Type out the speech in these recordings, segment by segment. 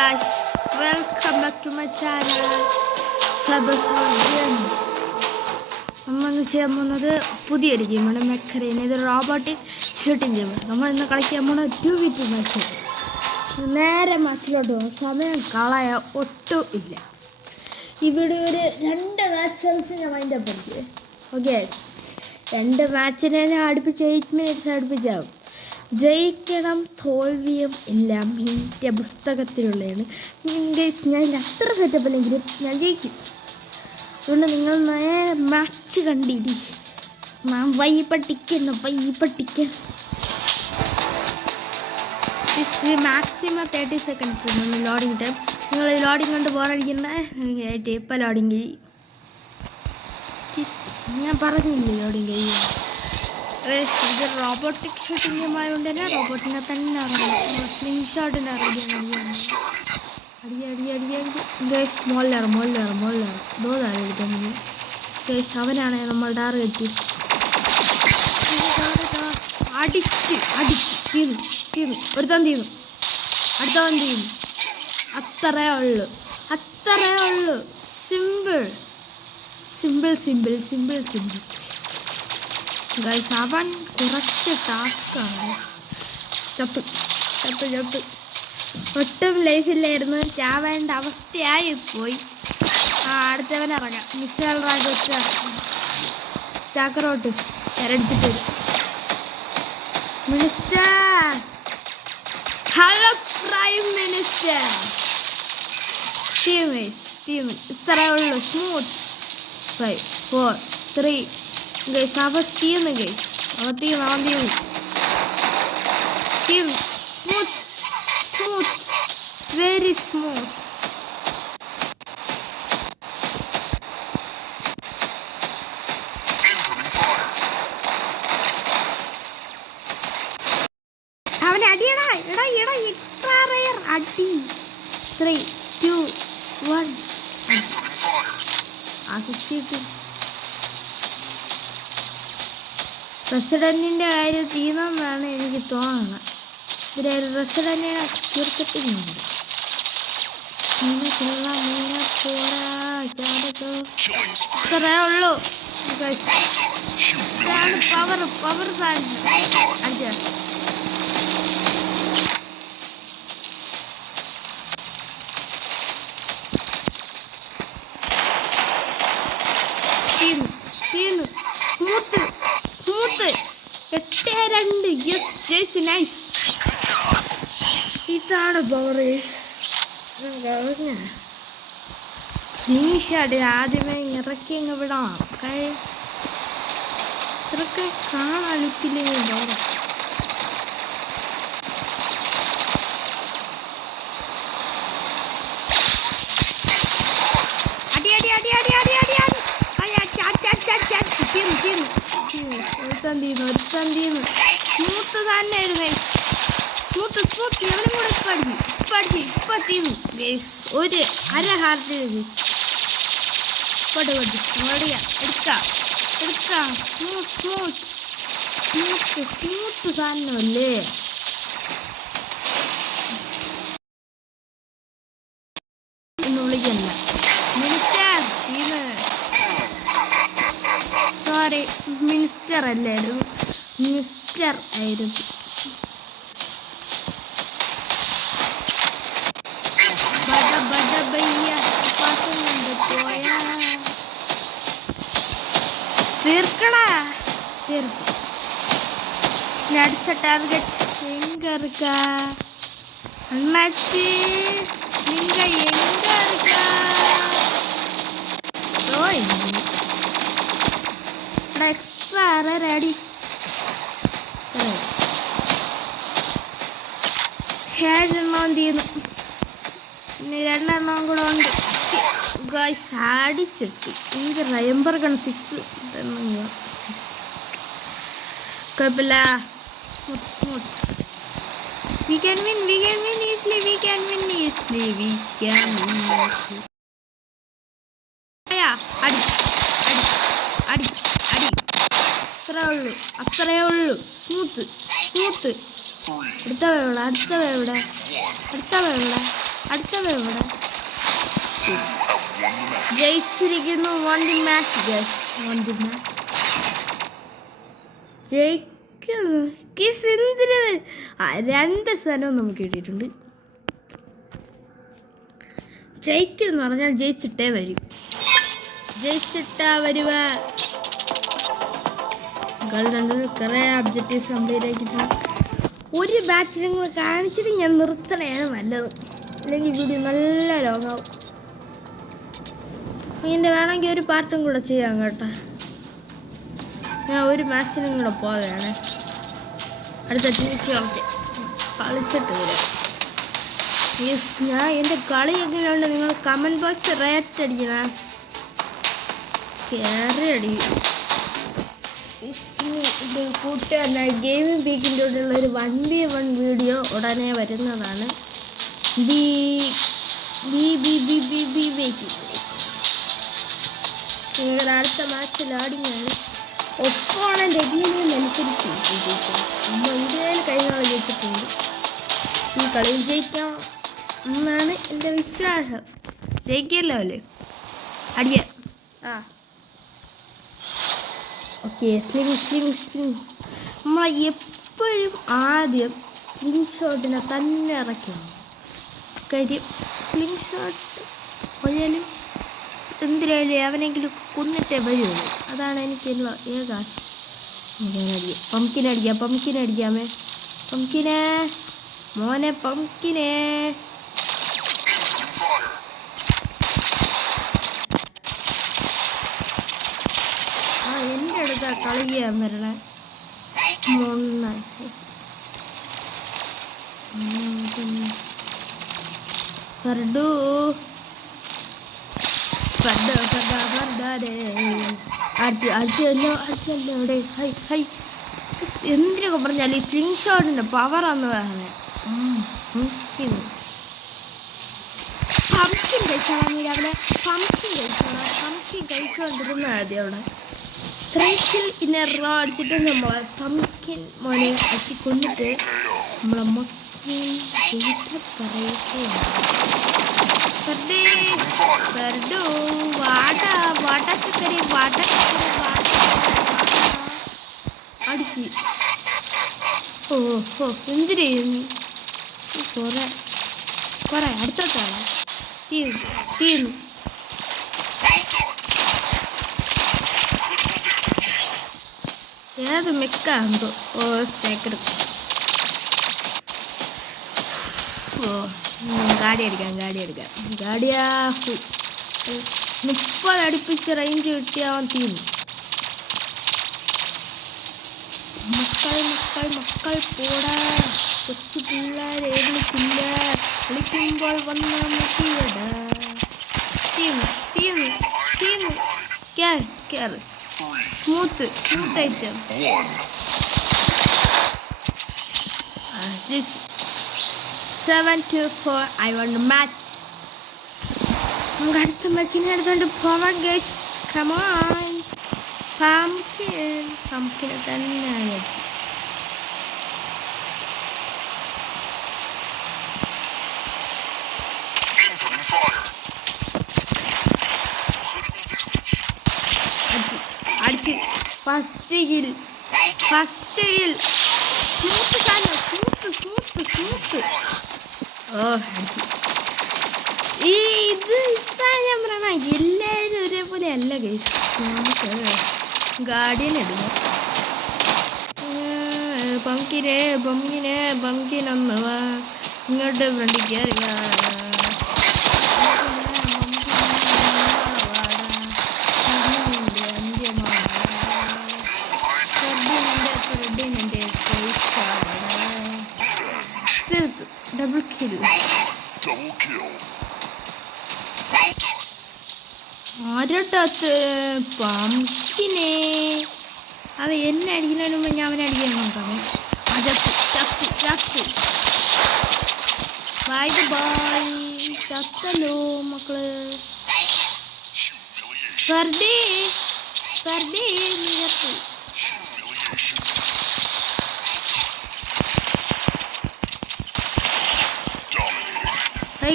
guys, welcome back to my channel. നമ്മൾ ചെയ്യാൻ പോകുന്നത് പുതിയൊരു ഗെയിമാണ് മെക്കറീൻ. ഇത് റോബോട്ടിക് ഷൂട്ടിംഗ് ഗെയിമാണ്. നമ്മൾ ഇന്ന് കളിക്കാൻ പോകുന്ന 2v2 മാച്ച്. നേരെ മാച്ചിലോട്ട് പോകും. സമയം കളയ ഒട്ടും ഇല്ല. ഇവിടെ ഒരു 2 മാച്ച് കളിച്ച് ഞാൻ മൈൻഡ് അപ്പ് അടിക്കും. ഓക്കെ, 2 മാച്ചിനെ അടുപ്പിച്ച് 8 മിനിറ്റ്സ് അടുപ്പിച്ചാവും. ജയിക്കണം തോൽവിയും എല്ലാം എൻ്റെ പുസ്തകത്തിലുള്ളതാണ്. ഞാൻ അത്ര സെറ്റപ്പ് അല്ലെങ്കിലും ഞാൻ ജയിക്കും. അതുകൊണ്ട് നിങ്ങൾ നേരെ മാച്ച് കണ്ടിരി. ഞാൻ വൈപട്ടിക്കണം. Maximum 30 seconds loading time. നിങ്ങൾ ലോഡിങ് കൊണ്ട് ബോറടിക്കണ്ട. ഇപ്പം ലോഡിങ് കഴിയും. ഞാൻ പറഞ്ഞില്ലേ ലോഡിങ് കഴിയും. ഇത് റോബോട്ടിക് ഷൂട്ടിംഗ് ഗെയിമായതുകൊണ്ട് തന്നെ റോബോട്ടിനെ തന്നെ അറിയാം. സ്ലിംഗ് ഷോട്ടിൻ്റെ അറിയാം. ഗേഷ് മോളിലേറ് എടുക്കുന്നത്. ഗേഷ് അവനാണ് നമ്മൾ ടാർഗറ്റ്. അടിച്ച് തീർന്നു. ഒരുത്തൻ തീർന്നു. അടുത്തവൻ തീർന്നു. അത്രേ ഉള്ളു. സിമ്പിൾ. ഗൈസ്, അവൻ കുറച്ച് ടാസ്ക്കാണ്. ചത്തു. ഒട്ടും ലൈഫില്ലായിരുന്നു. ചാവേണ്ട അവസ്ഥയായി പോയി. അടുത്തവൻ ഇറങ്ങാം. മിസൈൽ റാഗ് വെച്ച് ചാക്കറോട്ട് ഇരടിച്ചിട്ട് വരും. Minister, hello prime minister. Team ഇത്രേ ഉള്ളൂ. സ്മൂത്ത് 5 4 3. ഗൈസ്, അവൻ തീർന്നു. Smooth, very smooth. അവനെ അടിയടാ. എടാ എക്സ്ട്രാ റയർ അടി. 3 2 1. റെസിഡൻറ്റിൻ്റെ കാര്യം തീർന്നെന്നാണ് എനിക്ക് തോന്നുന്നത്. ഇതിൽ റെസിഡൻറ്റിനെ തീർക്കത്തില്ല. ഇത്രേ ഉള്ളൂ. പവർ അടിച്ച തീർന്നു. സ്മൂത്ത് 8-2. യെസ്, ജയിച്ച്. നൈസ്. ഇതാണ് പവറേഴ്സ്. ആദ്യമേ ഇറക്കി അങ്ങ് വിടാം. ഇതൊക്കെ കാണാൻ ലുക്കില്ലെങ്കിൽ പവർ. ഒരുത്തൻ തീർന്നു. സ്മൂത്ത് തന്നെയായിരുന്നു. സ്മൂത്ത് എവനും കൂടെ ഇപ്പം തീർന്നു. ഒരു അര ഹാർട്ട് എടുക്കാം. സ്മൂത്ത് സാധനമല്ലേ. എന്ന് വിളിക്കല്ല. സോറി, മിനിസ്റ്റർ അല്ലായിരുന്നു, മിസ്റ്റർ ആയിരുന്നു. തീർക്കടാ. അടുത്ത ടാർഗറ്റ് എങ്ക இருக்கா அண்ணாச்சி? நீங்க எங்க இருக்கா? Extra ready. ഏഴെണ്ണം തീർന്നു. ഇനി 2 എണ്ണം കൂടെ ഉണ്ട്. ഗൈസ്, അടിച്ചിട്ട് എനിക്ക് റയംബർ ഗൺ 6 കുഴപ്പമില്ല. We can win easily. അടി. അത്രേ ഉള്ളൂ. സ്മൂത്ത്. അടുത്ത വേവിടെ അടുത്തത് ഇവിടെ ജയിച്ചിരിക്കുന്നു. വണ്ടി മാച്ച് ജയിക്കുന്നു. എന്തിന് 2 സ്ഥലവും നമുക്ക് കിട്ടിയിട്ടുണ്ട്. ജയിക്കും എന്ന് പറഞ്ഞാൽ ജയിച്ചിട്ടേ വരും. ജയിച്ചിട്ടാ വരുക. കുറേ ഒബ്ജക്റ്റീവ്സ് കംപ്ലീറ്റ് ആക്കിയിട്ടുണ്ട്. ഒരു ബാച്ചിലും കൂടെ കാണിച്ചിട്ട് ഞാൻ നിർത്തണയാണ് നല്ലത്. അല്ലെങ്കിൽ വീഡിയോ നല്ല ലോങ്ങാവും. ഇതിൻ്റെ വേണമെങ്കിൽ ഒരു പാർട്ടും കൂടെ ചെയ്യാം കേട്ടോ. ഞാൻ ഒരു മാച്ചിനും കൂടെ പോവുകയാണ്. അടുത്ത കളിച്ചിട്ട് വരാം. ഞാൻ എൻ്റെ കളി എങ്ങനെയുണ്ട് നിങ്ങൾ കമൻറ്റ് ബോക്സ് റേറ്റ് അടിക്കണം. കയറി അടിക്കും. കൂട്ടുകാരനായി ഗെയിമിംഗ് പീക്കിൻ്റെ കൂടെയുള്ള ഒരു 1v1 വീഡിയോ ഉടനെ വരുന്നതാണ്. നിങ്ങളുടെ അടുത്ത മാച്ച് ലാഡിങ്ങാണ്. ഒപ്പമാണ് ഡെഗ്ലിനെയും അനുസരിച്ച് നമ്മൾ ഇന്ത്യയിൽ കഴിഞ്ഞ ജയിച്ചിട്ടുണ്ട്. ഈ കളിയിൽ ജയിക്കാം എന്നാണ് എൻ്റെ വിശ്വാസം. ജയിക്കല്ലോ അല്ലേ? അടിയ ഓക്കെ. സ്ലിംഗ് നമ്മൾ എപ്പോഴും ആദ്യം സ്ലിംഗ് ഷോട്ടിനെ തന്നെ ഇറക്കണം. കാര്യം സ്ലിംഗ് ഷോട്ട് പോയാലും എന്തിനായാലും അവനെങ്കിലും കൊന്നിട്ടേ വരുള്ളൂ. അതാണ് എനിക്കുള്ള ഏകാശം. പംകിനടിക്കാമേ. പംകിനെ മോനെ പംകിനെ. എൻ്റെ അടുത്ത കളിക്കാൻ വരണേ. എന്തിനൊക്കെ പറഞ്ഞാൽ ഈ സ്ലിംഗ് ഷോട്ടിൻ്റെ പവറൊന്ന് വേണേ. പംകിൻ കഴിച്ചോളാം. രാവിലെ പംകിൻ കഴിച്ചോണ്ടിരുന്ന ആദ്യം അവിടെ 3 kill in a row അടിച്ചിട്ട് നമ്മളെ പംകിൻ മോനെ അട്ടി കൊന്നിട്ട് നമ്മളെ മക്കൾ പറയുകയാണ്. അടിച്ച് എന്തിനു കുറെ അടുത്തോട്ടാണ് തീർന്നു. ഏത് മെക്കാന്തോ സ്റ്റേക്കർ. ഗാഡി അടിക്കാം. ഗാഡിയാ 30 അടുപ്പിച്ച് റേഞ്ച് കിട്ടിയാവൻ തീർന്നു. മക്കൾ പോടാ. കൊച്ചു പിള്ളേരെ വിളിക്കില്ല. വിളിക്കുമ്പോൾ വന്ന മതിയടാ. തീർന്നു. കേറ്. Smooth item. 7-4 I won the match. നമുക്ക് അടുത്ത മാച്ചിനെ എടുത്തോണ്ട് പോവാം ഗൈസ്. Come on. പംകിനെ തന്നെയാണ്. അടിച്ച് ഫസ്റ്റ് കിൽ. സ്മൂത്ത്. ഇത് ഞാൻ പറയണ എല്ലാവരും ഒരേപോലെ അല്ല ഗൈസ്. നമുക്ക് ഗാർഡിയൻ എടുക്കാം. പംകിനൊന്ന് വാ ഇങ്ങോട്ട് ഫ്രണ്ടിൽ കയറുക. Double kill. ആരട്ടത്ത് പംകിനെ അവ എന്നെ അടിക്കുന്നതിന് മുമ്പ് ഞാൻ അവനെ അടിക്കാൻ നോക്കാം. ചത്തല്ലോ മക്കള്.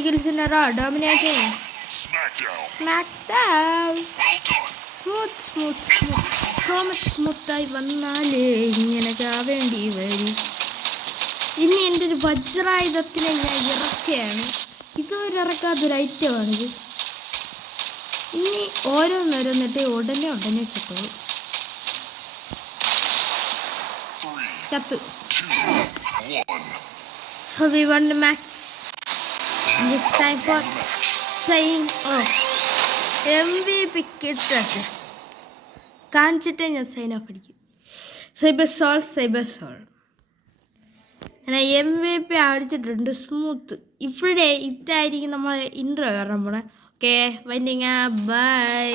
kills in a row. Dominating. Smackdown. Smooth. So much സ്മൂത്തായി വന്നാലേ ഇങ്ങനെയൊക്കെ ആവേണ്ടി വരും. ഇനി എൻ്റെ ഒരു വജ്രായുധത്തിനെ ഞാൻ ഇറക്കുകയാണ്. ഇതുവരെ ഇറക്കാത്തൊരു ഐറ്റമാണിത്. ഇനി ഓരോന്നോരോന്നിട്ട് ഉടനെ ചത്തോളൂ. ചത്തു. So we won the match. It's time for saying MVP കിട്ടട്ടെ. കാണിച്ചിട്ടേ ഞാൻ സൈൻ ഓഫ് അടിക്കും. സൈബർ സോൾ അങ്ങനെ MVP അടിച്ചിട്ടുണ്ട്. സ്മൂത്ത്. ഇവിടെ ഇതായിരിക്കും നമ്മൾ ഇൻട്രോ വരാൻ പോണേ. Okay winding by.